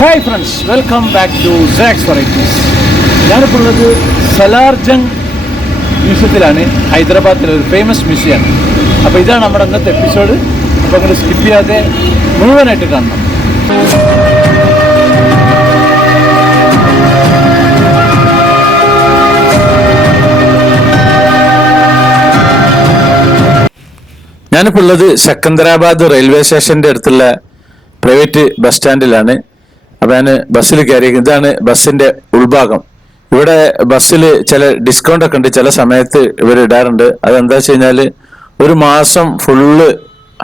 Hi friends, welcome back to Saks varieties. ഞാനിപ്പോൾ ഉള്ളത് സലാർജംഗ് മ്യൂസിയത്തിലാണ്. ഹൈദരാബാദിലെ ഒരു ഫേമസ് മ്യൂസിയമാണ്. അപ്പോൾ ഇതാണ് നമ്മുടെ ഇന്നത്തെ എപ്പിസോഡ്. അപ്പോൾ അങ്ങനെ സ്കിപ്പ് ചെയ്യാതെ മുഴുവനായിട്ട് കാണണം. ഞാനിപ്പോൾ ഉള്ളത് സെക്കന്ദരാബാദ് റെയിൽവേ സ്റ്റേഷൻ്റെ അടുത്തുള്ള പ്രൈവറ്റ് ബസ് സ്റ്റാൻഡിലാണ്. അപ്പോൾ ഞാൻ ബസ്സിൽ കയറിയിരിക്കും. ഇതാണ് ബസ്സിൻ്റെ ഉൾഭാഗം. ഇവിടെ ബസ്സിൽ ചില ഡിസ്കൗണ്ട് ഒക്കെ ഉണ്ട്, ചില സമയത്ത് ഇവർ ഇടാറുണ്ട്. അതെന്താ വെച്ച് കഴിഞ്ഞാൽ ഒരു മാസം ഫുള്ള്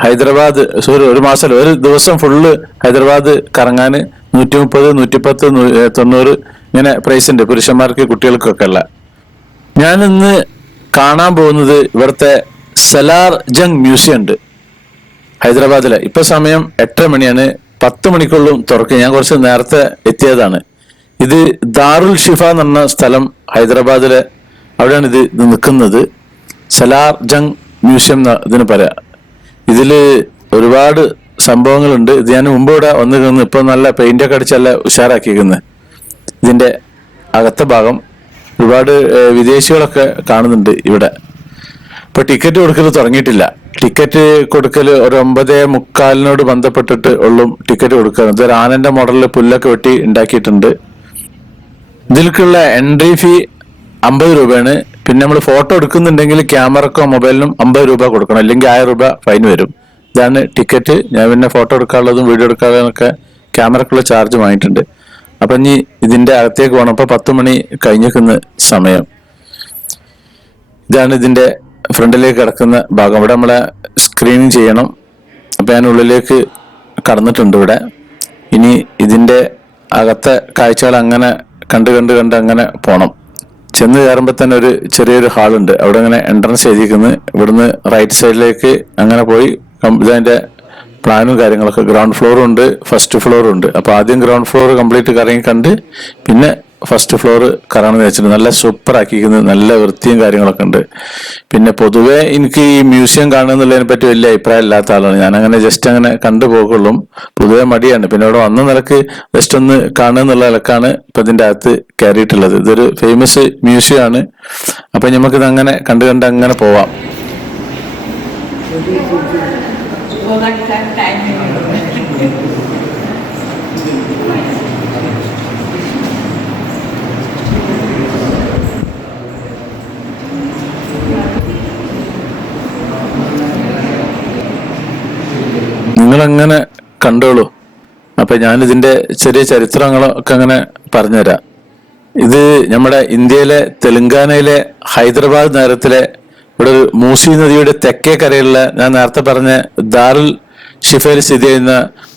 ഹൈദരാബാദ്, ഒരു മാസം ഒരു ദിവസം ഫുള്ള് ഹൈദരാബാദ് കറങ്ങാൻ 130, 110, 90 ഇങ്ങനെ പ്രൈസ് ഉണ്ട് പുരുഷന്മാർക്ക് കുട്ടികൾക്കൊക്കെ ഉള്ള. ഞാനിന്ന് കാണാൻ പോകുന്നത് ഇവിടുത്തെ സലാർജംഗ് മ്യൂസിയം ഉണ്ട് ഹൈദരാബാദിലെ. ഇപ്പൊ സമയം 8:30 മണിയാണ്. 10 മണിക്കുള്ളും തുറക്കും. ഞാൻ കുറച്ച് നേരത്തെ എത്തിയതാണ്. ഇത് ദാറുൽ ഷിഫ എന്ന് പറഞ്ഞ സ്ഥലം ഹൈദരാബാദിലെ, അവിടെയാണ് ഇത് നിൽക്കുന്നത്. സലാർജംഗ് മ്യൂസിയം ഇതിന് പറയാം. ഇതില് ഒരുപാട് സംഭവങ്ങളുണ്ട്. ഇത് ഞാൻ മുമ്പ് ഇവിടെ വന്നിരുന്നു. ഇപ്പൊ നല്ല പെയിന്റൊക്കെ അടിച്ച് നല്ല ഉഷാറാക്കിയിരിക്കുന്നത്. ഇതിന്റെ അകത്തെ ഭാഗം ഒരുപാട് വിദേശികളൊക്കെ കാണുന്നുണ്ട് ഇവിടെ. ഇപ്പൊ ടിക്കറ്റ് കൊടുക്കൽ തുടങ്ങിയിട്ടില്ല. ടിക്കറ്റ് കൊടുക്കൽ ഒരു 9:45 ബന്ധപ്പെട്ടിട്ട് ഉള്ളും ടിക്കറ്റ് കൊടുക്കുക. ഇതൊരു ആനന്റെ മോഡലിൽ പുല്ലൊക്കെ വെട്ടി ഉണ്ടാക്കിയിട്ടുണ്ട്. ഇതിലേക്കുള്ള എൻട്രി ഫീ 50 രൂപയാണ്. പിന്നെ നമ്മൾ ഫോട്ടോ എടുക്കുന്നുണ്ടെങ്കിൽ ക്യാമറക്കോ മൊബൈലിനും 50 രൂപ കൊടുക്കണം, അല്ലെങ്കിൽ 1000 രൂപ ഫൈൻ വരും. ഇതാണ് ടിക്കറ്റ്. ഞാൻ പിന്നെ ഫോട്ടോ എടുക്കാനുള്ളതും വീഡിയോ എടുക്കാനുള്ളതൊക്കെ ക്യാമറക്കുള്ള ചാർജ് വാങ്ങിയിട്ടുണ്ട്. അപ്പൊ ഇനി ഇതിന്റെ അകത്തേക്ക് പോകണം. അപ്പൊ 10 മണി കഴിഞ്ഞിരിക്കുന്ന സമയം. ഇതാണ് ഇതിന്റെ ഫ്രണ്ടിലേക്ക് കിടക്കുന്ന ഭാഗം. ഇവിടെ നമ്മളെ സ്ക്രീനിങ് ചെയ്യണം. അപ്പൊ ഞാൻ ഉള്ളിലേക്ക് കടന്നിട്ടുണ്ട് ഇവിടെ. ഇനി ഇതിന്റെ അകത്തെ കാഴ്ചകൾ അങ്ങനെ കണ്ട് അങ്ങനെ പോണം. ചെന്ന് കയറുമ്പോൾ തന്നെ ഒരു ചെറിയൊരു ഹാളുണ്ട്. അവിടെ അങ്ങനെ എൻട്രൻസ് ചെയ്തിരിക്കുന്നത്. ഇവിടുന്ന് റൈറ്റ് സൈഡിലേക്ക് അങ്ങനെ പോയി ഇതിന്റെ പ്ലാനും കാര്യങ്ങളൊക്കെ. ഗ്രൗണ്ട് ഫ്ലോറും ഉണ്ട്, ഫസ്റ്റ് ഫ്ലോറും ഉണ്ട്. അപ്പൊ ആദ്യം ഗ്രൗണ്ട് ഫ്ലോർ കംപ്ലീറ്റ് കറങ്ങി കണ്ട് പിന്നെ ഫസ്റ്റ് ഫ്ലോർ കറങ്ങുന്ന വെച്ചിട്ട് നല്ല സൂപ്പർ ആക്കിയിരിക്കുന്നത്. നല്ല വൃത്തിയും കാര്യങ്ങളൊക്കെ ഉണ്ട്. പിന്നെ പൊതുവെ എനിക്ക് ഈ മ്യൂസിയം കാണുന്നുള്ളതിനെ പറ്റി വലിയ അഭിപ്രായം ഇല്ലാത്ത ആളാണ് ഞാൻ. അങ്ങനെ ജസ്റ്റ് അങ്ങനെ കണ്ടുപോകുള്ളൂ. പൊതുവെ മടിയാണ്. പിന്നെ ഇവിടെ വന്ന നിലക്ക് ജസ്റ്റ് ഒന്ന് കാണുക എന്നുള്ള നിലക്കാണ് ഇപ്പൊ ഇതിന്റെ അകത്ത് കയറിയിട്ടുള്ളത്. ഇതൊരു ഫേമസ് മ്യൂസിയം ആണ്. അപ്പൊ നമുക്കിത് അങ്ങനെ കണ്ട് അങ്ങനെ പോവാം. നിങ്ങളങ്ങനെ കണ്ടോളൂ. അപ്പൊ ഞാനിതിന്റെ ചെറിയ ചരിത്രങ്ങളൊക്കെ അങ്ങനെ പറഞ്ഞുതരാം. ഇത് നമ്മുടെ ഇന്ത്യയിലെ തെലങ്കാനയിലെ ഹൈദരാബാദ് നഗരത്തിലെ ഇവിടെ ഒരു മൂസി നദിയുടെ തെക്കേ കരയിലുള്ള ഞാൻ നേരത്തെ പറഞ്ഞ ദാറുൽ ഷിഫയിൽ സ്ഥിതി ചെയ്യുന്ന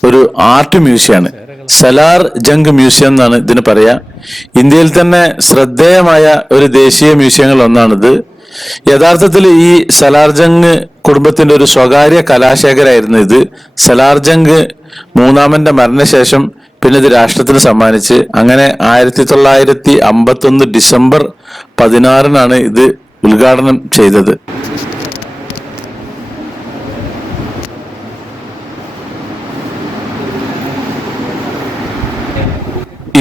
ഒരു ആർട്ട് മ്യൂസിയമാണ്. സലാർജംഗ് മ്യൂസിയം എന്നാണ് ഇതിന് പറയാ. ഇന്ത്യയിൽ തന്നെ ശ്രദ്ധേയമായ ഒരു ദേശീയ മ്യൂസിയങ്ങളിൽ ഒന്നാണിത്. യഥാർത്ഥത്തിൽ ഈ സലാർജംഗ് കുടുംബത്തിന്റെ ഒരു സ്വകാര്യ കലാശേഖരായിരുന്നു ഇത്. സലാർജംഗ് മൂന്നാമന്റെ മരണശേഷം പിന്നെ ഇത് രാഷ്ട്രത്തിന് സമ്മാനിച്ച് അങ്ങനെ 1951 ഡിസംബർ 16 ഇത് ഉദ്ഘാടനം ചെയ്തത്.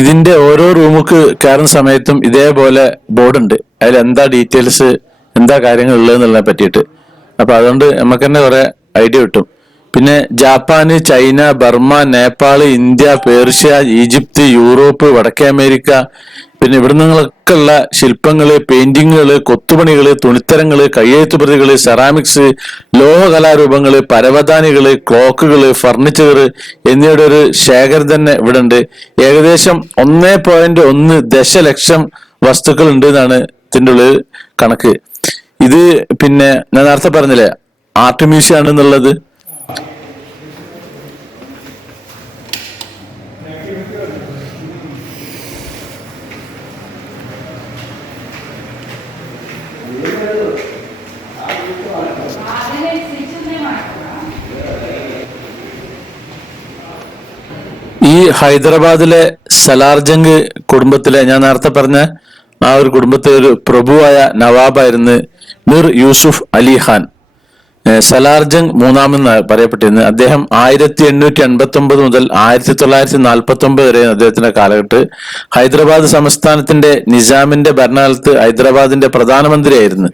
ഇതിന്റെ ഓരോ റൂമുക്ക് കയറുന്ന സമയത്തും ഇതേപോലെ ബോർഡുണ്ട്. അതിൽ എന്താ ഡീറ്റെയിൽസ്, എന്താ കാര്യങ്ങൾ ഉള്ളതെന്നുള്ളതിനെ പറ്റിയിട്ട്. അപ്പൊ അതുകൊണ്ട് നമുക്ക് തന്നെ കുറെ ഐഡിയ കിട്ടും. പിന്നെ Japan, China, Burma, Nepal, India, Persia, Egypt, Europe, വടക്കേ അമേരിക്ക, പിന്നെ ഇവിടെ നിന്നൊക്കെ ഉള്ള ശില്പങ്ങള്, പെയിന്റിങ്ങുകള്, കൊത്തുപണികള്, തുണിത്തരങ്ങള്, കയ്യെഴുത്തുപ്രതികള്, സെറാമിക്സ്, ലോഹകലാരൂപങ്ങള്, പരവതാനികള്, ക്ലോക്കുകള്, ഫർണിച്ചർ എന്നിവയുടെ ഒരു ശേഖരം തന്നെ ഇവിടെ ഉണ്ട്. ഏകദേശം 1.1 ദശലക്ഷം വസ്തുക്കൾ ഉണ്ട് എന്നാണ് ഇതിൻ്റെ ഉള്ളിൽ കണക്ക്. ഇത് പിന്നെ ഞാൻ നേരത്തെ പറഞ്ഞില്ലേ ആർട്ട് മ്യൂസിയം ആണ് എന്നുള്ളത്. ഈ ഹൈദരാബാദിലെ സലാർജംഗ് കുടുംബത്തിലെ ഞാൻ നേരത്തെ പറഞ്ഞ ആ ഒരു കുടുംബത്തിലെ ഒരു പ്രഭുവായ നവാബായിരുന്നു മിർ യൂസുഫ് അലി ഖാൻ. സലാർജംഗ് മൂന്നാമെന്ന് പറയപ്പെട്ടിരുന്നത്. അദ്ദേഹം 1889 മുതൽ 1949 വരെ അദ്ദേഹത്തിന്റെ കാലഘട്ടം ഹൈദരാബാദ് സംസ്ഥാനത്തിന്റെ നിസാമിന്റെ ഭരണകാലത്ത് ഹൈദരാബാദിന്റെ പ്രധാനമന്ത്രിയായിരുന്നു.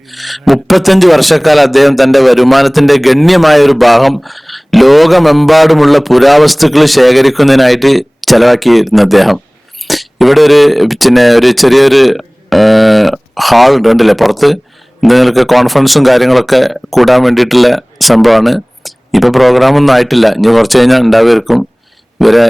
35 വർഷക്കാലം അദ്ദേഹം തന്റെ വരുമാനത്തിന്റെ ഗണ്യമായ ഒരു ഭാഗം ലോകമെമ്പാടുമുള്ള പുരാവസ്തുക്കൾ ശേഖരിക്കുന്നതിനായിട്ട് ചെലവാക്കിയിരുന്നു അദ്ദേഹം. ഇവിടെ ഒരു ചെറിയൊരു ഹാൾ ഉണ്ട്, ഉണ്ടല്ലേ പുറത്ത്. നിങ്ങൾക്ക് കോൺഫറൻസും കാര്യങ്ങളൊക്കെ കൂടാൻ വേണ്ടിയിട്ടുള്ള സംഭവമാണ്. ഇപ്പൊ പ്രോഗ്രാം ഒന്നും ആയിട്ടില്ല, ഇനി കുറച്ച് കഴിഞ്ഞാൽ ഉണ്ടാവുമായിരിക്കും. ഇവരെ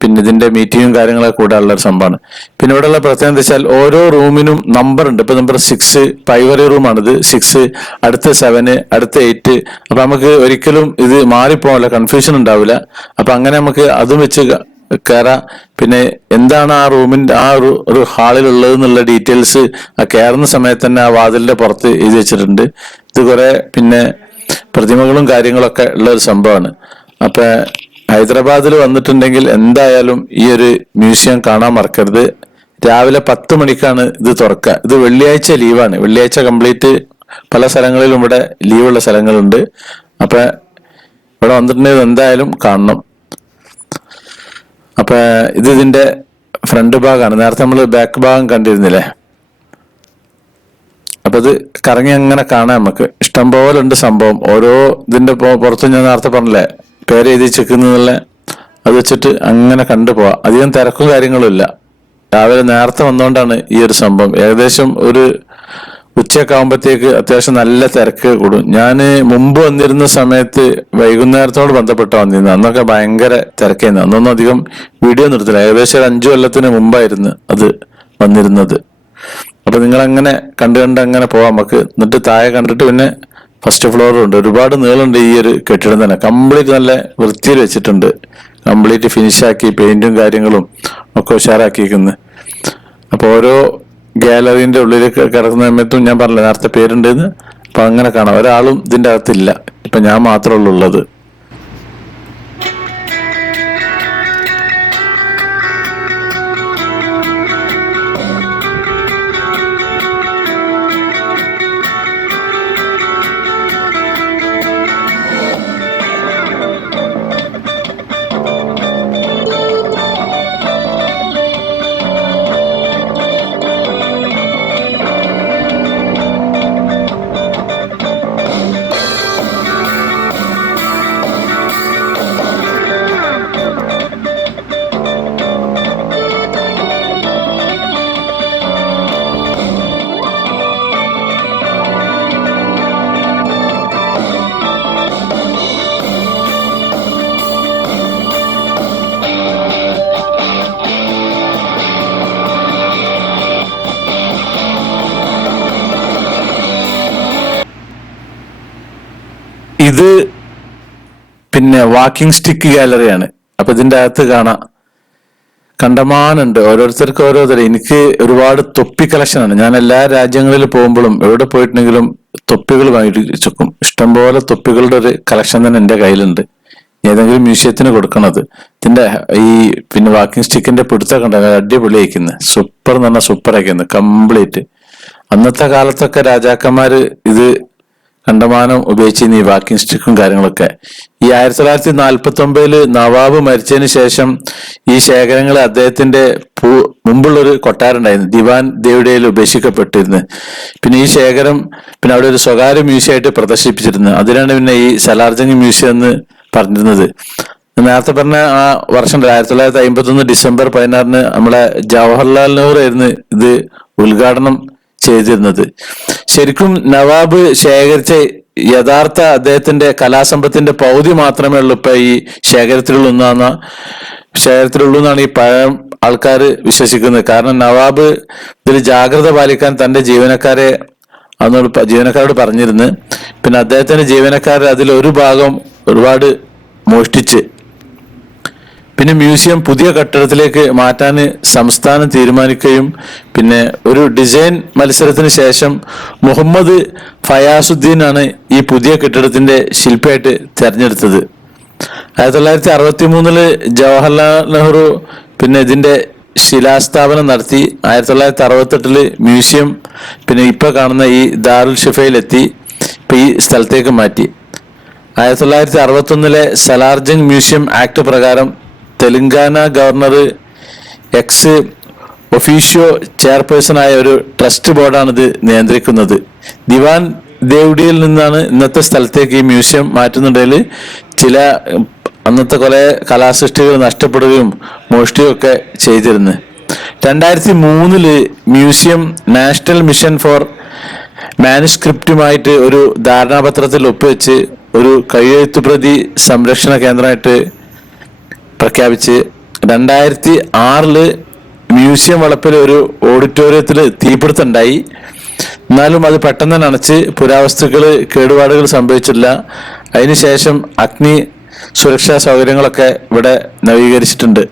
പിന്നെ ഇതിന്റെ മീറ്റിങ്ങും കാര്യങ്ങളൊക്കെ കൂടാനുള്ള ഒരു സംഭവമാണ്. പിന്നെ ഇവിടെയുള്ള പ്രത്യേകത എന്താ വെച്ചാൽ ഓരോ റൂമിനും നമ്പർ ഉണ്ട്. ഇപ്പൊ നമ്പർ 6 പൈവറി റൂമാണിത്. 6 അടുത്ത 7 അടുത്ത 8. അപ്പൊ നമുക്ക് ഒരിക്കലും ഇത് മാറിപ്പോകില്ല, കൺഫ്യൂഷൻ ഉണ്ടാവില്ല. അപ്പൊ അങ്ങനെ നമുക്ക് അതും വെച്ച് കയറാം. പിന്നെ എന്താണ് ആ റൂമിന്റെ ആ ഒരു ഹാളിലുള്ളത് എന്നുള്ള ഡീറ്റെയിൽസ് ആ കയറുന്ന സമയത്ത് തന്നെ ആ വാതിലിന്റെ പുറത്ത് എഴുതി വെച്ചിട്ടുണ്ട്. ഇത് കുറെ പിന്നെ പ്രതിമകളും കാര്യങ്ങളൊക്കെ ഉള്ള ഒരു സംഭവമാണ്. അപ്പൊ ഹൈദരാബാദിൽ വന്നിട്ടുണ്ടെങ്കിൽ എന്തായാലും ഈ ഒരു മ്യൂസിയം കാണാൻ മറക്കരുത്. രാവിലെ 10 മണിക്കാണ് ഇത് തുറക്കുക. ഇത് വെള്ളിയാഴ്ച ലീവാണ്. വെള്ളിയാഴ്ച കംപ്ലീറ്റ് പല സ്ഥലങ്ങളിലും ഇവിടെ ലീവുള്ള സ്ഥലങ്ങളുണ്ട്. അപ്പൊ ഇവിടെ വന്നിട്ടുണ്ടെങ്കിൽ എന്തായാലും കാണണം. അപ്പൊ ഇതിന്റെ ഫ്രണ്ട് ഭാഗമാണ്. നേരത്തെ നമ്മൾ ബാക്ക് ഭാഗം കണ്ടിരുന്നില്ലേ? അപ്പൊ ഇത് കറങ്ങി അങ്ങനെ കാണാം. നമുക്ക് ഇഷ്ടം പോലെ ഉണ്ട് സംഭവം. ഓരോ ഇതിന്റെ പുറത്ത് ഞാൻ നേരത്തെ പറഞ്ഞില്ലേ പേര് എഴുതി വെച്ചിരിക്കുന്നുള്ള, അത് വെച്ചിട്ട് അങ്ങനെ കണ്ടുപോവാം. അധികം തിരക്കും കാര്യങ്ങളും ഇല്ല. രാവിലെ നേരത്തെ വന്നുകൊണ്ടാണ് ഈ ഒരു സംഭവം. ഏകദേശം ഒരു ഉച്ചയൊക്കെ ആകുമ്പോഴത്തേക്ക് അത്യാവശ്യം നല്ല തിരക്ക് കൂടും. ഞാൻ മുമ്പ് വന്നിരുന്ന സമയത്ത് വൈകുന്നേരത്തോട് ബന്ധപ്പെട്ട് വന്നിരുന്നു. അന്നൊക്കെ ഭയങ്കര തിരക്കായിരുന്നു. അന്നൊന്നും അധികം വീഡിയോ നിർത്തില്ല. ഏകദേശം ഒരു 5 കൊല്ലത്തിന് മുമ്പായിരുന്നു അത് വന്നിരുന്നത്. അപ്പൊ നിങ്ങൾ അങ്ങനെ കണ്ട് അങ്ങനെ പോവാം നമുക്ക്. എന്നിട്ട് താഴെ കണ്ടിട്ട് പിന്നെ ഫസ്റ്റ് ഫ്ലോറും ഉണ്ട്. ഒരുപാട് നീളമുണ്ട് ഈ ഒരു കെട്ടിടം തന്നെ. കംപ്ലീറ്റ് നല്ല വൃത്തിയിൽ വെച്ചിട്ടുണ്ട്. കംപ്ലീറ്റ് ഫിനിഷാക്കി പെയിന്റും കാര്യങ്ങളും ഒക്കെ ഉഷാറാക്കിയിരിക്കുന്നത്. അപ്പൊ ഓരോ ഗാലറിന്റെ ഉള്ളിലേക്ക് കിടക്കുന്ന സമയത്തും ഞാൻ പറഞ്ഞില്ല നേരത്തെ പേരുണ്ടെന്ന്. അപ്പൊ അങ്ങനെ കാണാം. ഒരാളും ഇതിന്റെ അകത്തില്ല. ഇപ്പൊ ഞാൻ മാത്രമേ ഉള്ളത്. ഇത് പിന്നെ വാക്കിംഗ് സ്റ്റിക്ക് ഗാലറിയാണ്. അപ്പൊ ഇതിന്റെ അകത്ത് കാണാം കണ്ടമാനുണ്ട്. ഓരോരുത്തർക്കും ഓരോരുത്തർ. എനിക്ക് ഒരുപാട് തൊപ്പി കളക്ഷനാണ്. ഞാൻ എല്ലാ രാജ്യങ്ങളിൽ പോകുമ്പോഴും എവിടെ പോയിട്ടുണ്ടെങ്കിലും തൊപ്പികൾ വാങ്ങിയിട്ട് വെച്ചേക്കും. ഇഷ്ടംപോലെ തൊപ്പികളുടെ ഒരു കളക്ഷൻ തന്നെ എന്റെ കയ്യിലുണ്ട്. ഏതെങ്കിലും മ്യൂസിയത്തിന് കൊടുക്കണത്. ഇതിന്റെ ഈ പിന്നെ വാക്കിംഗ് സ്റ്റിക്കിന്റെ പിടുത്തൊക്കെ ഉണ്ടാകും. അടിപൊളിയായിരിക്കുന്നത്. സൂപ്പർ എന്ന് പറഞ്ഞാൽ സൂപ്പർ ആയിരിക്കുന്നത് കംപ്ലീറ്റ്. അന്നത്തെ കാലത്തൊക്കെ രാജാക്കന്മാര് ഇത് കണ്ടമാനം ഉപയോഗിച്ചിരുന്നു, ഈ വാക്കിംഗ് സ്റ്റിക്കും കാര്യങ്ങളൊക്കെ. ഈ 1949 നവാബ് മരിച്ചതിന് ശേഷം ഈ ശേഖരങ്ങൾ അദ്ദേഹത്തിന്റെ മുമ്പുള്ളൊരു കൊട്ടാരുണ്ടായിരുന്നു, ദിവാൻ ദേവ്ഡയിൽ ഉപേക്ഷിക്കപ്പെട്ടിരുന്നു. പിന്നെ ഈ ശേഖരം പിന്നെ അവിടെ ഒരു സ്വകാര്യ മ്യൂസിയമായിട്ട് പ്രദർശിപ്പിച്ചിരുന്നത്. അതിനാണ് പിന്നെ ഈ സലാർജംഗ് മ്യൂസിയം എന്ന് പറഞ്ഞിരുന്നത്. നേരത്തെ പറഞ്ഞ ആ വർഷം 1951 ഡിസംബർ 16 നമ്മളെ ജവഹർലാൽ നെഹ്റു ആയിരുന്നു ഇത് ഉദ്ഘാടനം ചെയ്തിരുന്നത്. ശരിക്കും നവാബ് ശേഖരിച്ച യഥാർത്ഥ അദ്ദേഹത്തിന്റെ കലാസമ്പത്തിന്റെ പകുതി മാത്രമേ ഉള്ളൂ ഇപ്പൊ ഈ ശേഖരത്തിലുള്ളൂ എന്നാണ് ഈ പഴയ ആൾക്കാർ വിശ്വസിക്കുന്നത്. കാരണം നവാബ് ഇതിൽ ജാഗ്രത പാലിക്കാൻ തന്റെ ജീവനക്കാരോട് പറഞ്ഞിരുന്നു. പിന്നെ അദ്ദേഹത്തിന്റെ ജീവനക്കാർ അതിൽ ഒരു ഭാഗം ഒരുപാട് മോഷ്ടിച്ച് പിന്നെ മ്യൂസിയം പുതിയ കെട്ടിടത്തിലേക്ക് മാറ്റാൻ സംസ്ഥാനം തീരുമാനിക്കുകയും പിന്നെ ഒരു ഡിസൈൻ മത്സരത്തിന് ശേഷം മുഹമ്മദ് ഫയാസുദ്ദീനാണ് ഈ പുതിയ കെട്ടിടത്തിന്റെ ശില്പിയായിട്ട് തെരഞ്ഞെടുത്തത്. 1963 ജവഹർലാൽ നെഹ്റു പിന്നെ ഇതിന്റെ ശിലാസ്ഥാപനം നടത്തി. 1968 മ്യൂസിയം പിന്നെ ഇപ്പൊ കാണുന്ന ഈ ദാറുൽ ഷിഫയിലെത്തി ഇപ്പൊ ഈ സ്ഥലത്തേക്ക് മാറ്റി. 1961 സലാർജംഗ് മ്യൂസിയം ആക്ട് പ്രകാരം തെലങ്കാന ഗവർണർ എക്സ് ഒഫീഷ്യോ ചെയർപേഴ്സണായ ഒരു ട്രസ്റ്റ് ബോർഡാണിത് നിയന്ത്രിക്കുന്നത്. ദിവാൻ ദേവ്ഡിയിൽ നിന്നാണ് ഇന്നത്തെ സ്ഥലത്തേക്ക് ഈ മ്യൂസിയം മാറ്റുന്നുണ്ടെങ്കിൽ ചില അന്നത്തെ കുറെ കലാസൃഷ്ടികൾ നഷ്ടപ്പെടുകയും മോഷ്ടിക്കുകയും ഒക്കെ ചെയ്തിരുന്നു. 2003 മ്യൂസിയം നാഷണൽ മിഷൻ ഫോർ മാനുസ്ക്രിപ്റ്റുമായിട്ട് ഒരു ധാരണാപത്രത്തിൽ ഒപ്പുവെച്ച് ഒരു കൈയെഴുത്തുപ്രതി സംരക്ഷണ കേന്ദ്രമായിട്ട് പ്രഖ്യാപിച്ച് 2006 മ്യൂസിയം വളപ്പിൽ ഒരു ഓഡിറ്റോറിയത്തിൽ തീപിടുത്തമുണ്ടായി. എന്നാലും അത് പെട്ടെന്ന് തന്നെ അണച്ച് പുരാവസ്തുക്കൾ കേടുപാടുകൾ സംഭവിച്ചില്ല. അതിനുശേഷം അഗ്നി സുരക്ഷാ സൗകര്യങ്ങളൊക്കെ ഇവിടെ നവീകരിച്ചിട്ടുണ്ട്.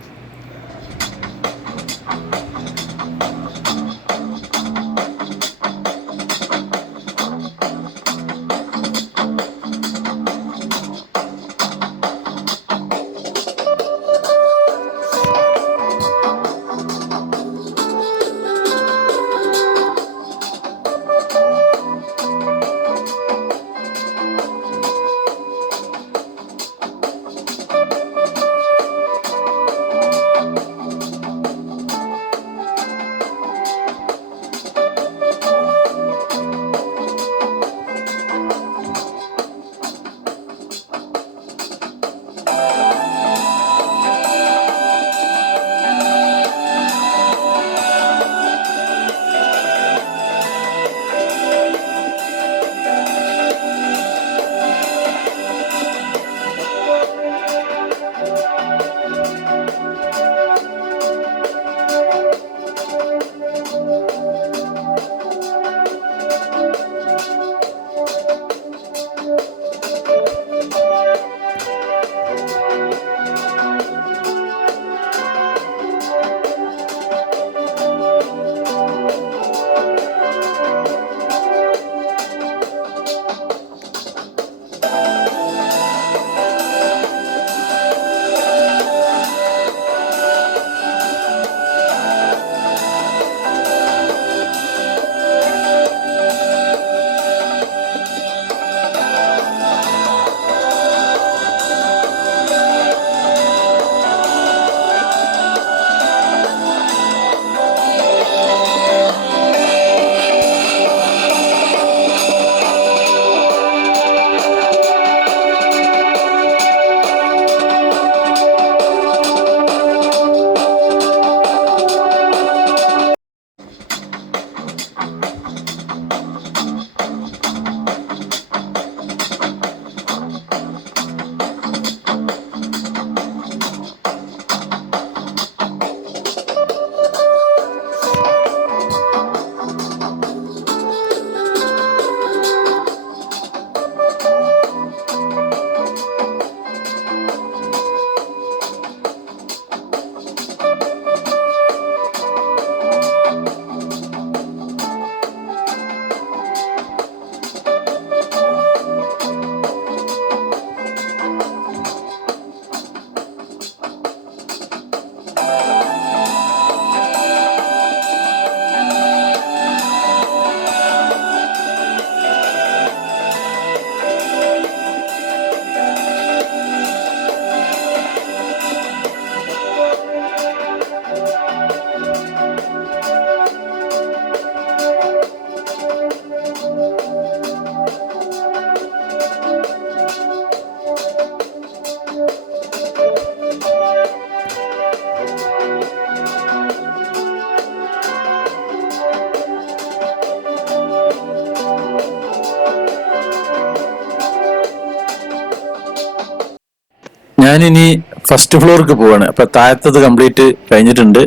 ഞാനിനി ഫസ്റ്റ് ഫ്ലോർക്ക് പോവാണ്. അപ്പൊ താഴത്തത് കംപ്ലീറ്റ് കഴിഞ്ഞിട്ടുണ്ട്.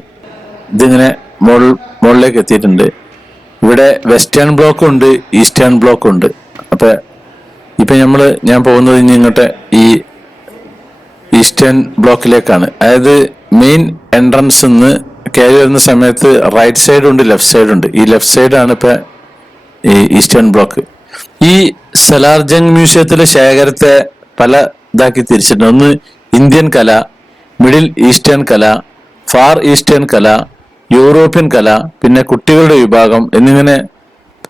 ഇതിങ്ങനെ മുകളിലേക്ക് എത്തിയിട്ടുണ്ട്. ഇവിടെ വെസ്റ്റേൺ ബ്ലോക്കും ഉണ്ട്, ഈസ്റ്റേൺ ബ്ലോക്കും ഉണ്ട്. അപ്പൊ ഇപ്പൊ ഞാൻ പോകുന്നത് ഇനി ഇങ്ങോട്ട് ഈ ഈസ്റ്റേൺ ബ്ലോക്കിലേക്കാണ്. അതായത് മെയിൻ എൻട്രൻസ് നിന്ന് കയറി വരുന്ന സമയത്ത് റൈറ്റ് സൈഡും ഉണ്ട്, ലെഫ്റ്റ് സൈഡും ഉണ്ട്. ഈ ലെഫ്റ്റ് സൈഡാണ് ഇപ്പൊ ഈ ഈസ്റ്റേൺ ബ്ലോക്ക്. ഈ സലാർജംഗ് മ്യൂസിയത്തിലെ ശേഖരത്തെ പല ഇതാക്കി തിരിച്ചിട്ടുണ്ട്. ഒന്ന് ഇന്ത്യൻ കല, മിഡിൽ ഈസ്റ്റേൺ കല, ഫാർ ഈസ്റ്റേൺ കല, യൂറോപ്യൻ കല, പിന്നെ കുട്ടികളുടെ വിഭാഗം എന്നിങ്ങനെ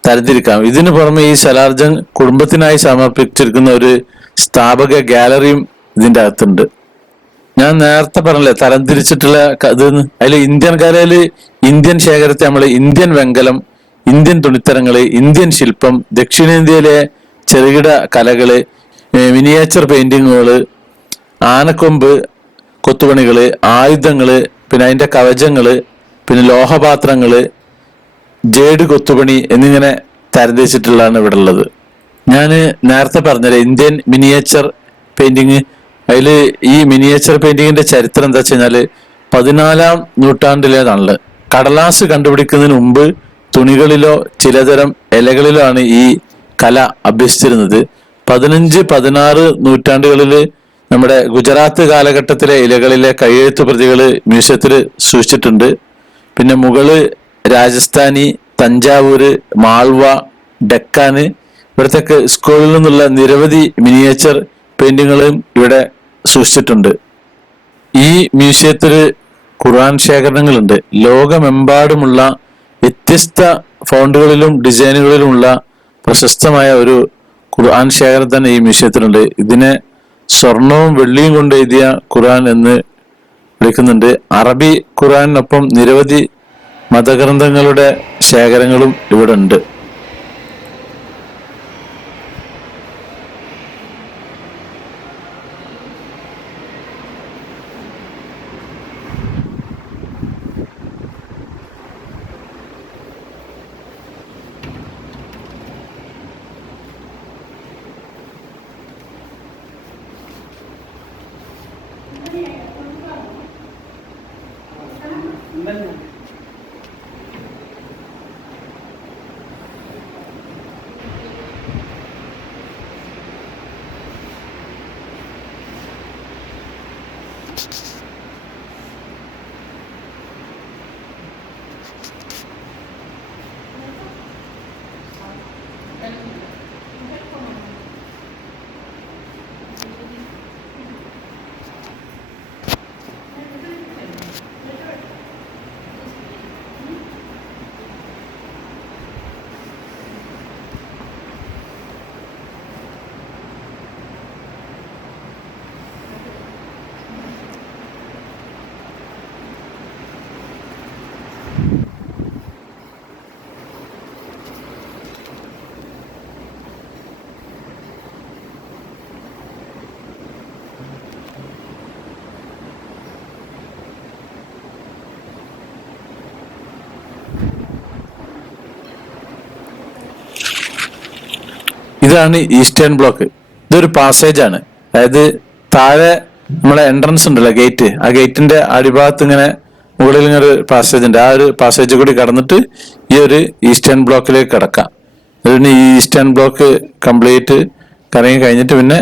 തരംതിരിക്കാം. ഇതിനു പുറമെ ഈ സലാർജംഗ് കുടുംബത്തിനായി സമർപ്പിച്ചിരിക്കുന്ന ഒരു സ്ഥാപക ഗാലറിയും ഇതിന്റെ അകത്തുണ്ട്. ഞാൻ നേരത്തെ പറഞ്ഞില്ലേ തരംതിരിച്ചിട്ടുള്ള ഇത്, അതിൽ ഇന്ത്യൻ കലയില് ഇന്ത്യൻ ശേഖരത്തെ നമ്മള് ഇന്ത്യൻ വെങ്കലം, ഇന്ത്യൻ തുണിത്തരങ്ങള്, ഇന്ത്യൻ ശില്പം, ദക്ഷിണേന്ത്യയിലെ ചെറുകിട കലകള്, മിനിയേച്ചർ പെയിന്റിങ്ങുകള്, ആനക്കൊമ്പ് കൊത്തുപണികള്, ആയുധങ്ങള്, പിന്നെ അതിന്റെ കവചങ്ങള്, പിന്നെ ലോഹപാത്രങ്ങള്, ജേഡ് കൊത്തുപണി എന്നിങ്ങനെ തരംതിരിച്ചിട്ടുള്ളതാണ് ഇവിടെ ഉള്ളത്. ഞാൻ നേരത്തെ പറഞ്ഞത് ഇന്ത്യൻ മിനിയേച്ചർ പെയിന്റിങ്, അതിൽ ഈ മിനിയേച്ചർ പെയിന്റിങ്ങിന്റെ ചരിത്രം എന്താ വെച്ച് കഴിഞ്ഞാല് 14-ാം നൂറ്റാണ്ടിലേതാണുള്ളത്. കടലാസ് കണ്ടുപിടിക്കുന്നതിന് മുമ്പ് തുണികളിലോ ചിലതരം ഇലകളിലോ ആണ് ഈ കല അഭ്യസിച്ചിരുന്നത്. 15-16 നൂറ്റാണ്ടുകളിൽ നമ്മുടെ ഗുജറാത്ത് കാലഘട്ടത്തിലെ ഇലകളിലെ കയ്യെഴുത്ത് പ്രതികൾ മ്യൂസിയത്തിൽ സൂക്ഷിച്ചിട്ടുണ്ട്. പിന്നെ മുഗള്, രാജസ്ഥാനി, തഞ്ചാവൂര്, മാൾവ, ഡെക്കാന് ഇവിടത്തേക്ക് സ്കൂളിൽ നിന്നുള്ള നിരവധി മിനിയേച്ചർ പെയിന്റിങ്ങുകളും ഇവിടെ സൂക്ഷിച്ചിട്ടുണ്ട്. ഈ മ്യൂസിയത്തിൽ ഖുർആൻ ശേഖരണങ്ങളുണ്ട്. ലോകമെമ്പാടുമുള്ള വ്യത്യസ്ത ഫോണ്ടുകളിലും ഡിസൈനുകളിലുമുള്ള പ്രശസ്തമായ ഒരു ഖുർആൻ ശേഖരം തന്നെ ഈ മ്യൂസിയത്തിലുണ്ട്. ഇതിനെ സ്വർണവും വെള്ളിയും കൊണ്ട് എഴുതിയ ഖുർആൻ എന്ന് വിളിക്കുന്നുണ്ട്. അറബി ഖുർആനൊപ്പം നിരവധി മതഗ്രന്ഥങ്ങളുടെ ശേഖരങ്ങളും ഇവിടെ ഉണ്ട്. ഇതാണ് ഈസ്റ്റേൺ ബ്ലോക്ക്. ഇതൊരു പാസേജ് ആണ്. അതായത് താഴെ നമ്മളെ എൻട്രൻസ് ഉണ്ടല്ലോ, ഗേറ്റ്, ആ ഗേറ്റിന്റെ അടിഭാഗത്ത് ഇങ്ങനെ മുകളിൽ ഇങ്ങനെ ഒരു പാസേജ് ഉണ്ട്. ആ ഒരു പാസേജ് കൂടി കടന്നിട്ട് ഈ ഒരു ഈസ്റ്റേൺ ബ്ലോക്കിലേക്ക് കിടക്കാം. അതിന് ഈ ഈസ്റ്റേൺ ബ്ലോക്ക് കംപ്ലീറ്റ് കറങ്ങി കഴിഞ്ഞിട്ട് പിന്നെ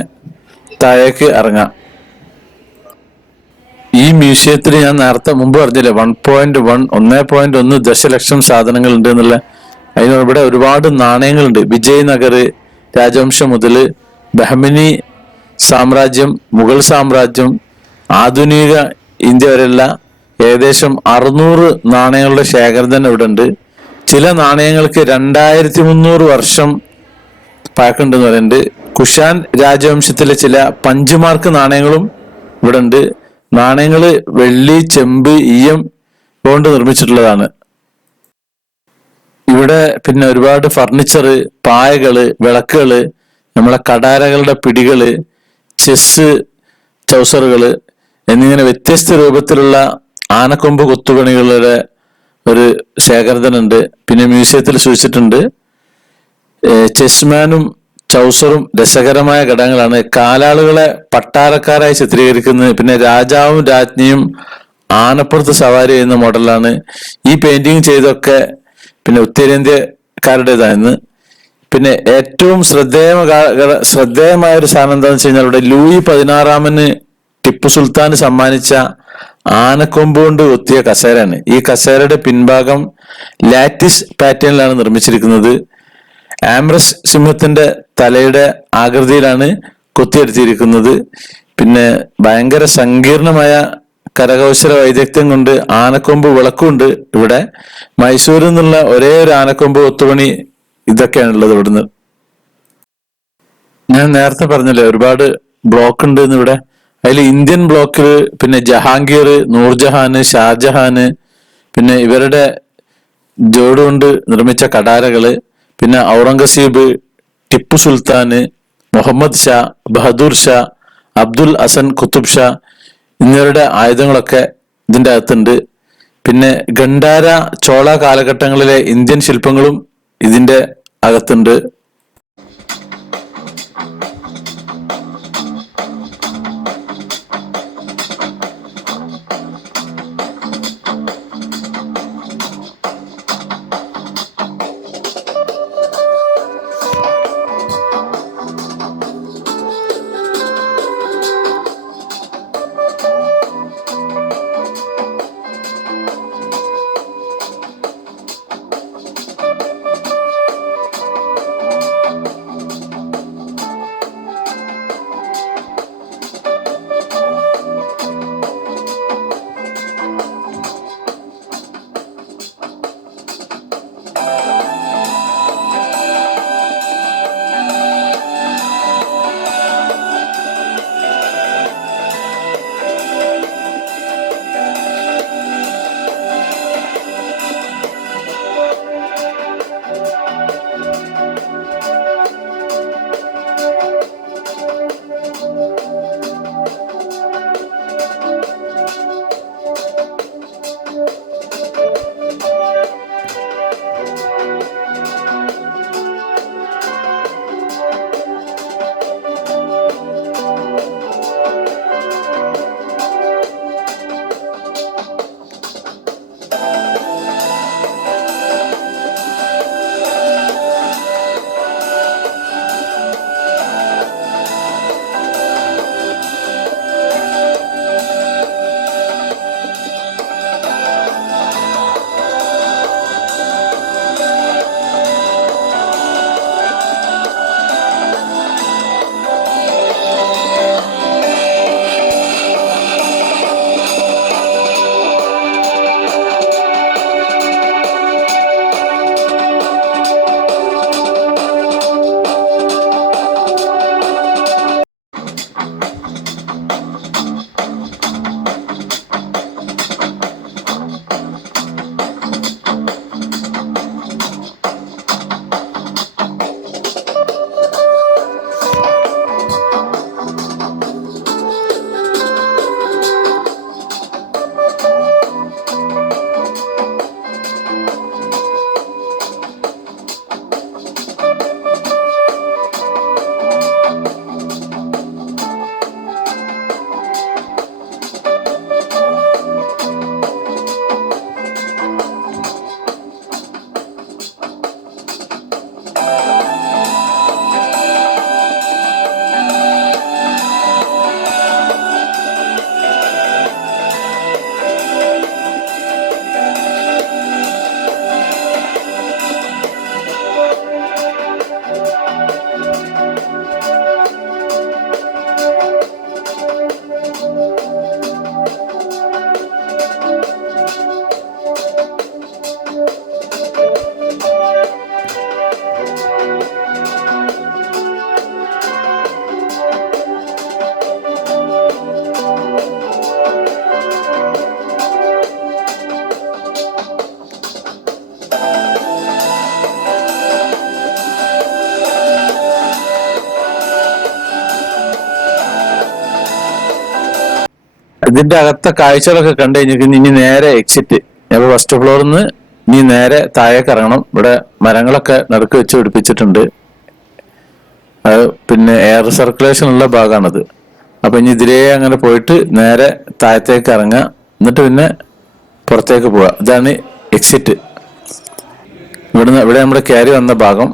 താഴേക്ക് ഇറങ്ങാം. ഈ മ്യൂസിയത്തിൽ ഞാൻ നേരത്തെ മുമ്പ് പറഞ്ഞില്ലേ 1.1 ദശലക്ഷം സാധനങ്ങൾ ഉണ്ട് എന്നുള്ള. അതിന് ഇവിടെ ഒരുപാട് നാണയങ്ങളുണ്ട്. വിജയനഗർ രാജവംശം മുതൽ ബഹ്മിനി സാമ്രാജ്യം, മുഗൾ സാമ്രാജ്യം, ആധുനിക ഇന്ത്യ വരെയുള്ള ഏകദേശം 600 നാണയങ്ങളുടെ ശേഖരം തന്നെ ഇവിടെ ഉണ്ട്. ചില നാണയങ്ങൾക്ക് 2300 വർഷം പഴക്കമുണ്ടെന്ന് പറയുന്നുണ്ട്. കുഷാൻ രാജവംശത്തിലെ ചില പഞ്ചുമാർക്ക് നാണയങ്ങളും ഇവിടെ ഉണ്ട്. നാണയങ്ങള് വെള്ളി, ചെമ്പ്, ഈയം കൊണ്ട് നിർമ്മിച്ചിട്ടുള്ളതാണ്. ഇവിടെ പിന്നെ ഒരുപാട് ഫർണിച്ചറ്, പായകള്, വിളക്കുകള്, നമ്മളെ കടാരകളുടെ പിടികള്, ചെസ് ചൗസറുകള് എന്നിങ്ങനെ വ്യത്യസ്ത രൂപത്തിലുള്ള ആനക്കൊമ്പ് കൊത്തുപണികളുടെ ഒരു ശേഖരതനുണ്ട്. പിന്നെ മ്യൂസിയത്തിൽ സൂക്ഷിച്ചിട്ടുണ്ട്. ചെസ്മാനും ചൗസറും രസകരമായ ഘടകങ്ങളാണ്. കാലാളുകളെ പട്ടാളക്കാരായി ചിത്രീകരിക്കുന്നത്. പിന്നെ രാജാവും രാജ്ഞിയും ആനപ്പുറത്ത് സവാരി ചെയ്യുന്ന മോഡലാണ്. ഈ പെയിന്റിങ് ചെയ്തൊക്കെ പിന്നെ ഉത്തരേന്ത്യക്കാരുടേതായിരുന്നു. പിന്നെ ഏറ്റവും ശ്രദ്ധേയമായ ഒരു സാധനം എന്താണെന്ന് വെച്ച് കഴിഞ്ഞാൽ ഇവിടെ ലൂയി 16 ടിപ്പു സുൽത്താന് സമ്മാനിച്ച ആനക്കൊമ്പ് കൊണ്ട് കൊത്തിയ കസേരയാണ്. ഈ കസേരയുടെ പിൻഭാഗം ലാറ്റിസ് പാറ്റേണിലാണ് നിർമ്മിച്ചിരിക്കുന്നത്. ആംബ്രസ് സിംഹത്തിന്റെ തലയുടെ ആകൃതിയിലാണ് കൊത്തിയെടുത്തിരിക്കുന്നത്. പിന്നെ ഭയങ്കര സങ്കീർണമായ കരകൗശല വൈദഗ്ധ്യം കൊണ്ട് ആനക്കൊമ്പ് വിളക്കുണ്ട് ഇവിടെ. മൈസൂരിൽ നിന്നുള്ള ഒരേ ഒരു ആനക്കൊമ്പ് കൊത്തുപണി ഇതൊക്കെയാണുള്ളത് ഇവിടുന്ന്. ഞാൻ നേരത്തെ പറഞ്ഞല്ലേ ഒരുപാട് ബ്ലോക്ക് ഉണ്ട് ഇവിടെ. അതിൽ ഇന്ത്യൻ ബ്ലോക്കിൽ പിന്നെ ജഹാംഗീർ, നൂർജഹാന്, ഷാജഹാന്, പിന്നെ ഇവരുടെ ജോഡ് കൊണ്ട് നിർമ്മിച്ച കടാരകള്, പിന്നെ ഔറംഗസീബ്, ടിപ്പു സുൽത്താന്, മുഹമ്മദ് ഷാ, ബഹദൂർ ഷാ, അബ്ദുൽ ഹസൻ കുത്തുബ് ഷാ എന്നിവരുടെ ആയുധങ്ങളൊക്കെ ഇതിൻ്റെ അകത്തുണ്ട്. പിന്നെ ഗണ്ടാര, ചോള കാലഘട്ടങ്ങളിലെ ഇന്ത്യൻ ശില്പങ്ങളും ഇതിന്റെ അകത്തുണ്ട്. ഇതിന്റെ അകത്തെ കാഴ്ചകളൊക്കെ കണ്ടു കഴിഞ്ഞിട്ട് ഇനി നേരെ എക്സിറ്റ്. അപ്പൊ ഫസ്റ്റ് ഫ്ലോറിൽ നിന്ന് ഇനി നേരെ താഴേക്ക് ഇറങ്ങണം. ഇവിടെ മരങ്ങളൊക്കെ നടുക്ക് വെച്ച് പിടിപ്പിച്ചിട്ടുണ്ട്. അത് പിന്നെ എയർ സർക്കുലേഷൻ ഉള്ള ഭാഗമാണത്. അപ്പൊ ഇനി ഇതിലേ അങ്ങനെ പോയിട്ട് നേരെ താഴത്തേക്ക് ഇറങ്ങുക, എന്നിട്ട് പിന്നെ പുറത്തേക്ക് പോവുക. ഇതാണ് എക്സിറ്റ്. ഇവിടെ നമ്മുടെ കയറി വന്ന ഭാഗം.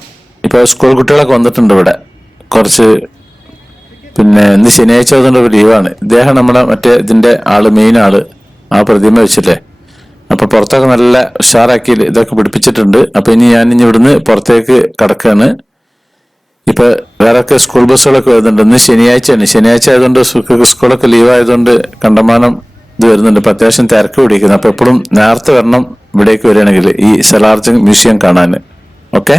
ഇപ്പൊ സ്കൂൾ കുട്ടികളൊക്കെ വന്നിട്ടുണ്ട് ഇവിടെ. കുറച്ച് പിന്നെ ഇന്ന് ശനിയാഴ്ച ആയതുകൊണ്ട് ഒരു ലീവാണ്. ഇദ്ദേഹം നമ്മുടെ മറ്റേ ഇതിന്റെ മെയിൻ ആള്, ആ പ്രതിമ വെച്ചില്ലേ. അപ്പൊ പുറത്തൊക്കെ നല്ല ഉഷാറാക്കി ഇതൊക്കെ പിടിപ്പിച്ചിട്ടുണ്ട്. അപ്പൊ ഇനി ഇവിടുന്ന് പുറത്തേക്ക് കടക്കാണ്. ഇപ്പൊ വേറൊക്കെ സ്കൂൾ ബസ്സുകളൊക്കെ വരുന്നുണ്ട്. ഇന്ന് ശനിയാഴ്ചയാണ്. ശനിയാഴ്ച ആയതുകൊണ്ട് സ്കൂളൊക്കെ ലീവ് ആയതുകൊണ്ട് കണ്ടമാനം ഇത് വരുന്നുണ്ട്. ഇപ്പൊ അത്യാവശ്യം തിരക്ക് പിടിക്കുന്നത്. അപ്പൊ എപ്പോഴും നേരത്തെ വരണം ഇവിടേക്ക് വരികയാണെങ്കിൽ ഈ സലാർജംഗ് മ്യൂസിയം കാണാൻ. ഓക്കെ,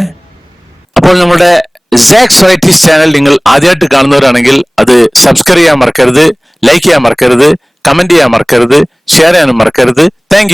അപ്പോൾ നമ്മുടെ സാക്സ് വെറൈറ്റീസ് ചാനൽ നിങ്ങൾ ആദ്യമായിട്ട് കാണുന്നവരാണെങ്കിൽ അത് സബ്സ്ക്രൈബ് ചെയ്യാൻ മറക്കരുത്, ലൈക്ക് ചെയ്യാൻ മറക്കരുത്, കമന്റ് ചെയ്യാൻ മറക്കരുത്, ഷെയർ ചെയ്യാനും മറക്കരുത്. താങ്ക്